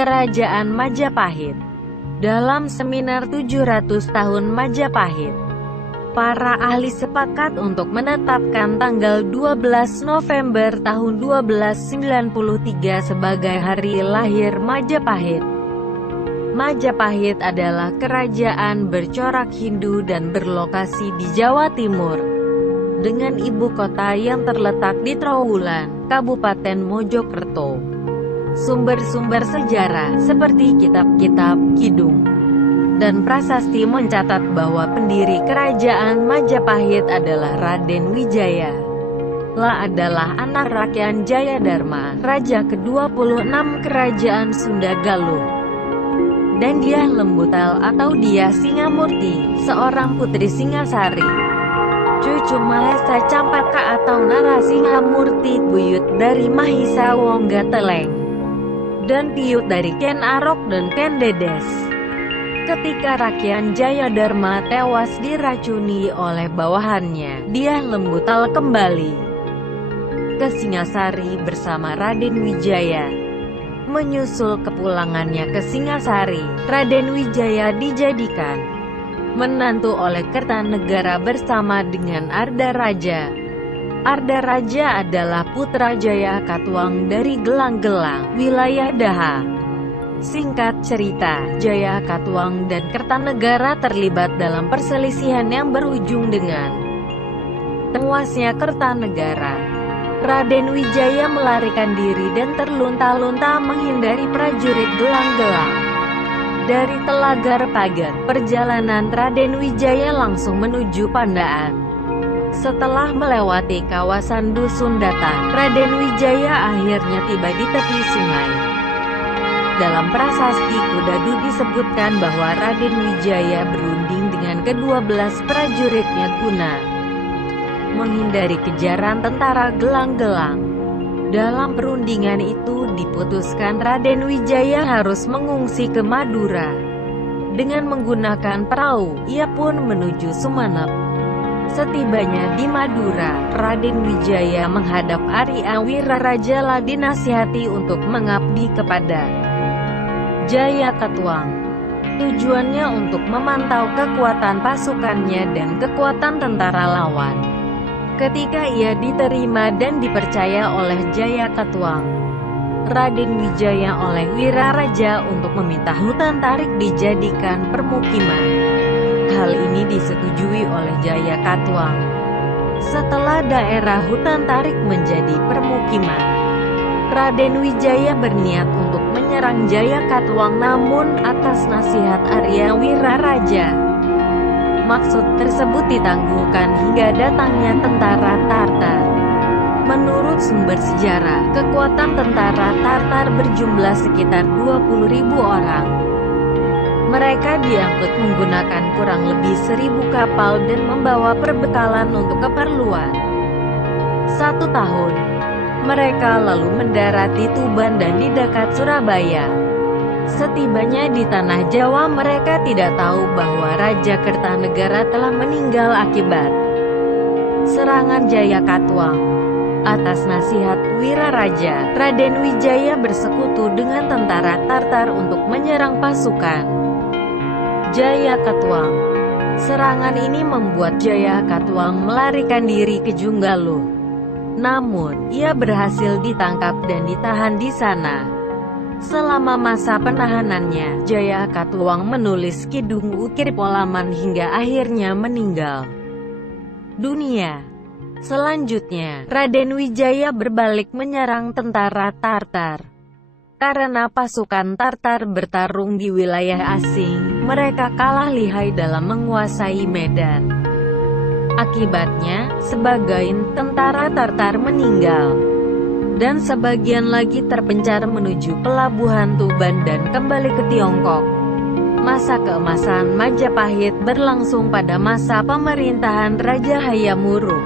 Kerajaan Majapahit. Dalam seminar 700 tahun Majapahit, para ahli sepakat untuk menetapkan tanggal 12 November tahun 1293 sebagai hari lahir Majapahit. Majapahit adalah kerajaan bercorak Hindu dan berlokasi di Jawa Timur, dengan ibu kota yang terletak di Trowulan, Kabupaten Mojokerto. Sumber-sumber sejarah, seperti kitab-kitab, kidung, dan prasasti mencatat bahwa pendiri kerajaan Majapahit adalah Raden Wijaya. Adalah anak rakyat Jayadharma, Raja ke-26 Kerajaan Sunda Galuh. Dan Dyah Lembutal atau Dyah Singamurti, seorang putri Singasari, cucu Mahesa Campaka atau Narasingamurti, buyut dari Mahisa Wongga Teleng, dan piut dari Ken Arok dan Ken Dedes. Ketika rakyat Jayadharma tewas diracuni oleh bawahannya, Dyah Lembutal kembali ke Singasari bersama Raden Wijaya. Menyusul kepulangannya ke Singasari, Raden Wijaya dijadikan menantu oleh Kertanegara bersama dengan Arda Raja. Arda Raja adalah putra Jaya Katuang dari Gelang-Gelang, wilayah Daha. Singkat cerita, Jaya Katuang dan Kertanegara terlibat dalam perselisihan yang berujung dengan tewasnya Kertanegara. Raden Wijaya melarikan diri dan terlunta-lunta menghindari prajurit Gelang-Gelang. Dari Telaga Repagan, perjalanan Raden Wijaya langsung menuju Pandaan. Setelah melewati kawasan Dusun Datar, Raden Wijaya akhirnya tiba di tepi sungai. Dalam prasasti Kudadu disebutkan bahwa Raden Wijaya berunding dengan ke-12 prajuritnya guna menghindari kejaran tentara Gelang-Gelang. Dalam perundingan itu diputuskan Raden Wijaya harus mengungsi ke Madura. Dengan menggunakan perahu, ia pun menuju Sumenep. Setibanya di Madura, Raden Wijaya menghadap Arya Wiraraja dinasihati untuk mengabdi kepada Jaya Katuang. Tujuannya untuk memantau kekuatan pasukannya dan kekuatan tentara lawan. Ketika ia diterima dan dipercaya oleh Jaya Katuang, Raden Wijaya oleh Wiraraja untuk meminta hutan tarik dijadikan permukiman. Hal ini disetujui oleh Jaya Katuang. Setelah daerah hutan tarik menjadi permukiman, Raden Wijaya berniat untuk menyerang Jaya Katuang, namun atas nasihat Arya Wiraraja, maksud tersebut ditangguhkan hingga datangnya tentara Tartar. Menurut sumber sejarah, kekuatan tentara Tartar berjumlah sekitar 20.000 orang. Mereka diangkut menggunakan kurang lebih 1.000 kapal dan membawa perbekalan untuk keperluan 1 tahun. Mereka lalu mendarat di Tuban dan di dekat Surabaya. Setibanya di tanah Jawa, mereka tidak tahu bahwa Raja Kertanegara telah meninggal akibat serangan Jaya Katuang. Atas nasihat Wiraraja, Raden Wijaya bersekutu dengan tentara Tartar untuk menyerang pasukan Jaya Katuang. Serangan ini membuat Jaya Katuang melarikan diri ke Junggaluh. Namun, ia berhasil ditangkap dan ditahan di sana. Selama masa penahanannya, Jaya Katuang menulis kidung ukir Polaman hingga akhirnya meninggal dunia. Selanjutnya, Raden Wijaya berbalik menyerang tentara Tartar. Karena pasukan Tartar bertarung di wilayah asing, mereka kalah lihai dalam menguasai medan. Akibatnya, sebagian tentara Tartar meninggal, dan sebagian lagi terpencar menuju pelabuhan Tuban dan kembali ke Tiongkok. Masa keemasan Majapahit berlangsung pada masa pemerintahan Raja Hayam Wuruk,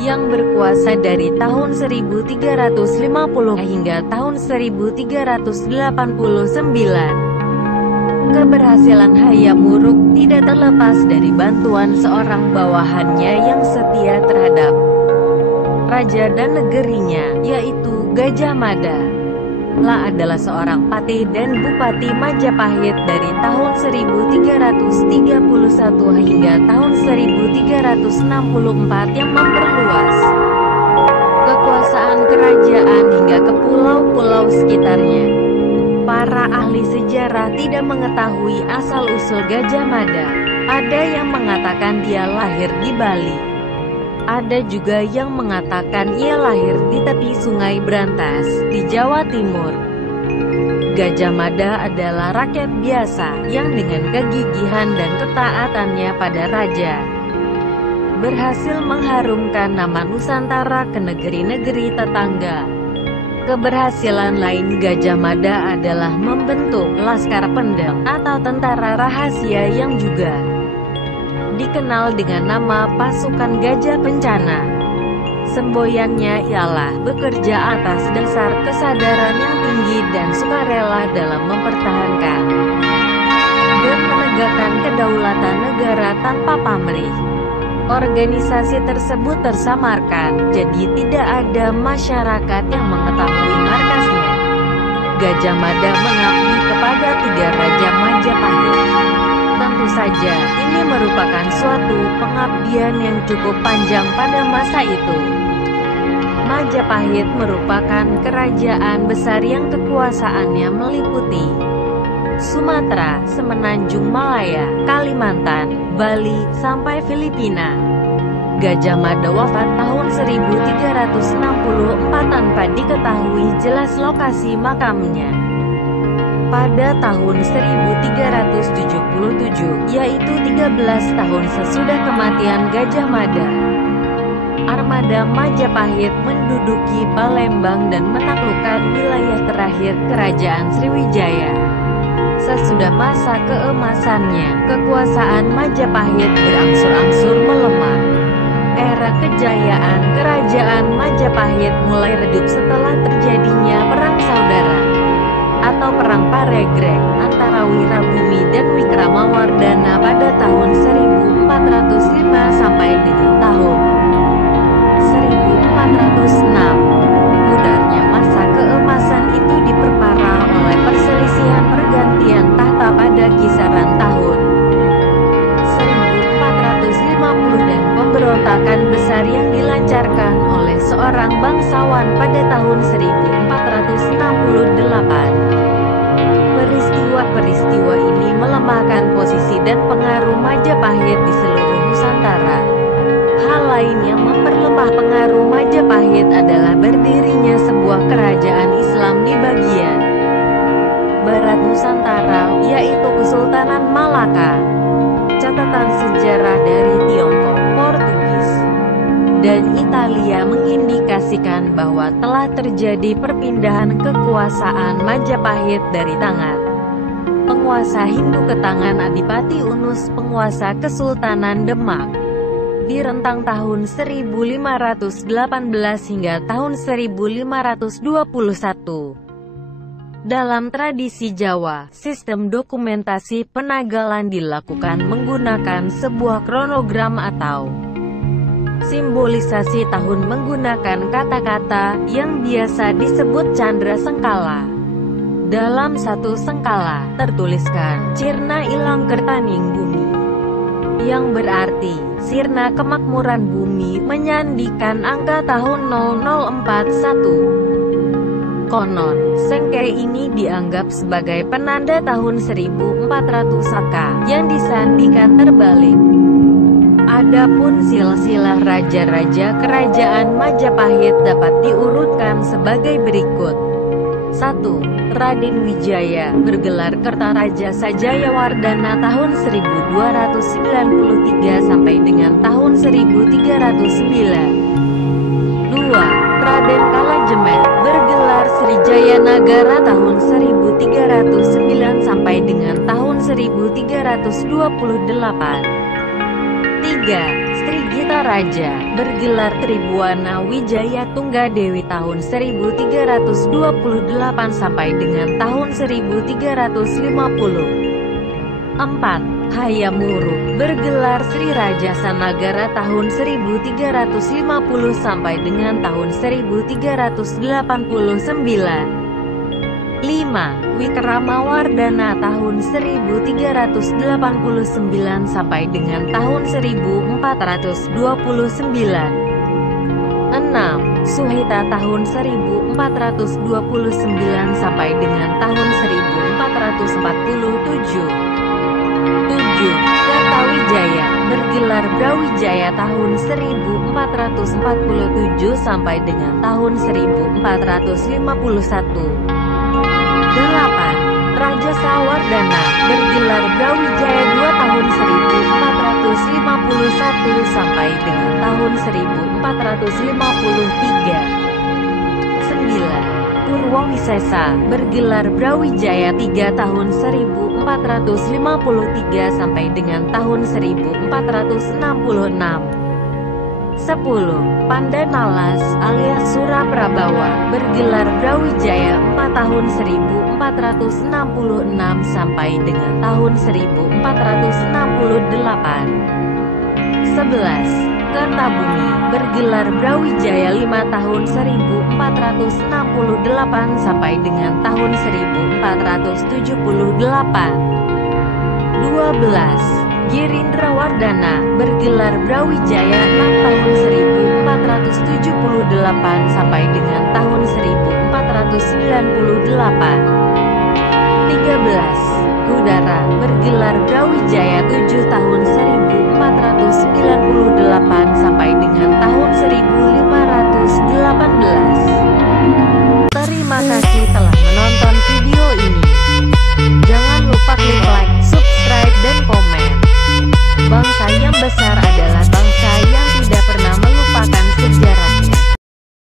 yang berkuasa dari tahun 1350 hingga tahun 1389. Keberhasilan Hayam Wuruk tidak terlepas dari bantuan seorang bawahannya yang setia terhadap raja dan negerinya, yaitu Gajah Mada. La adalah seorang patih dan bupati Majapahit dari tahun 1331 hingga tahun 1364 yang memperluas kekuasaan kerajaan hingga ke pulau-pulau sekitarnya. Para ahli sejarah tidak mengetahui asal-usul Gajah Mada. Ada yang mengatakan dia lahir di Bali. Ada juga yang mengatakan ia lahir di tepi Sungai Brantas, di Jawa Timur. Gajah Mada adalah rakyat biasa, yang dengan kegigihan dan ketaatannya pada raja, berhasil mengharumkan nama Nusantara ke negeri-negeri tetangga. Keberhasilan lain Gajah Mada adalah membentuk Laskar Pendem atau tentara rahasia yang juga dikenal dengan nama Pasukan Gajah Kencana. Semboyannya ialah bekerja atas dasar kesadaran yang tinggi dan sukarela dalam mempertahankan dan menegakkan kedaulatan negara tanpa pamrih. Organisasi tersebut tersamarkan, jadi tidak ada masyarakat yang mengetahui markasnya. Gajah Mada mengabdi kepada 3 raja Majapahit. Tentu saja, ini merupakan suatu pengabdian yang cukup panjang pada masa itu. Majapahit merupakan kerajaan besar yang kekuasaannya meliputi Sumatera, Semenanjung Malaya, Kalimantan, Bali, sampai Filipina. Gajah Mada wafat tahun 1364 tanpa diketahui jelas lokasi makamnya. Pada tahun 1377, yaitu 13 tahun sesudah kematian Gajah Mada, armada Majapahit menduduki Palembang dan menaklukkan wilayah terakhir Kerajaan Sriwijaya. Sesudah masa keemasannya, kekuasaan Majapahit berangsur-angsur melemah. Era kejayaan Kerajaan Majapahit mulai redup setelah terjadinya Perang Saudara atau Perang Paregreg antara Wirabumi dan Wikramawardhana pada tahun 1405 sampai dengan tahun 1406. Mudarnya masa keemasan itu diperparah oleh perselisihan pergantian tahta pada kisaran tahun 1450 dan pemberontakan besar yang dilancarkan oleh seorang bangsawan pada tahun 1468. Peristiwa-peristiwa ini melemahkan posisi dan pengaruh Majapahit di seluruh Nusantara. Hal lain yang memperlemah pengaruh Majapahit adalah berdirinya sebuah kerajaan Islam di bagian barat Nusantara, yaitu Kesultanan Malaka. Catatan sejarah dari Tiongkok, Portugis, dan Italia mengindikasikan bahwa telah terjadi perpindahan kekuasaan Majapahit dari tangan penguasa Hindu ke tangan Adipati Unus, penguasa Kesultanan Demak, di rentang tahun 1518 hingga tahun 1521. Dalam tradisi Jawa, sistem dokumentasi penanggalan dilakukan menggunakan sebuah kronogram atau simbolisasi tahun menggunakan kata-kata yang biasa disebut candra sengkala. Dalam satu sengkala, tertuliskan Cirna ilang kertaning bumi, yang berarti sirna kemakmuran bumi, menyandikan angka tahun 0041. Konon, sengke ini dianggap sebagai penanda tahun 1400 Saka, yang disandikan terbalik. Adapun silsilah raja-raja kerajaan Majapahit dapat diurutkan sebagai berikut. 1. Raden Wijaya, bergelar Kertaraja Sajayawardhana tahun 1293 sampai dengan tahun 1309. 2. Raden Kalajemet, bergelar Srijaya Nagara tahun 1309 sampai dengan tahun 1328. 3. Sri Gita Raja, bergelar Tribuana Wijaya Tunggadewi tahun 1328 sampai dengan tahun 1350. 4. Hayam Wuruk, bergelar Sri Raja Sanagara tahun 1350 sampai dengan tahun 1389. 5. Wikramawardhana tahun 1389 sampai dengan tahun 1429. 6. Suhita tahun 1429 sampai dengan tahun 1447. 7. Kartawijaya bergelar Brawijaya tahun 1447 sampai dengan tahun 1451. 8. Raja Sawardhana bergelar Brawijaya II tahun 1451 sampai dengan tahun 1453. 9. Purwowisesa bergelar Brawijaya III tahun 1453 sampai dengan tahun 1466. 10. Pandanalas alias Suraprabawa bergelar Brawijaya IV tahun 1466 sampai dengan tahun 1468. 11. Kertabumi bergelar Brawijaya V tahun 1468 sampai dengan tahun 1478. 12. Girindrawardhana bergelar Brawijaya VI tahun 1478 sampai dengan tahun 1498. 13. Kudara bergelar Brawijaya VII tahun 1498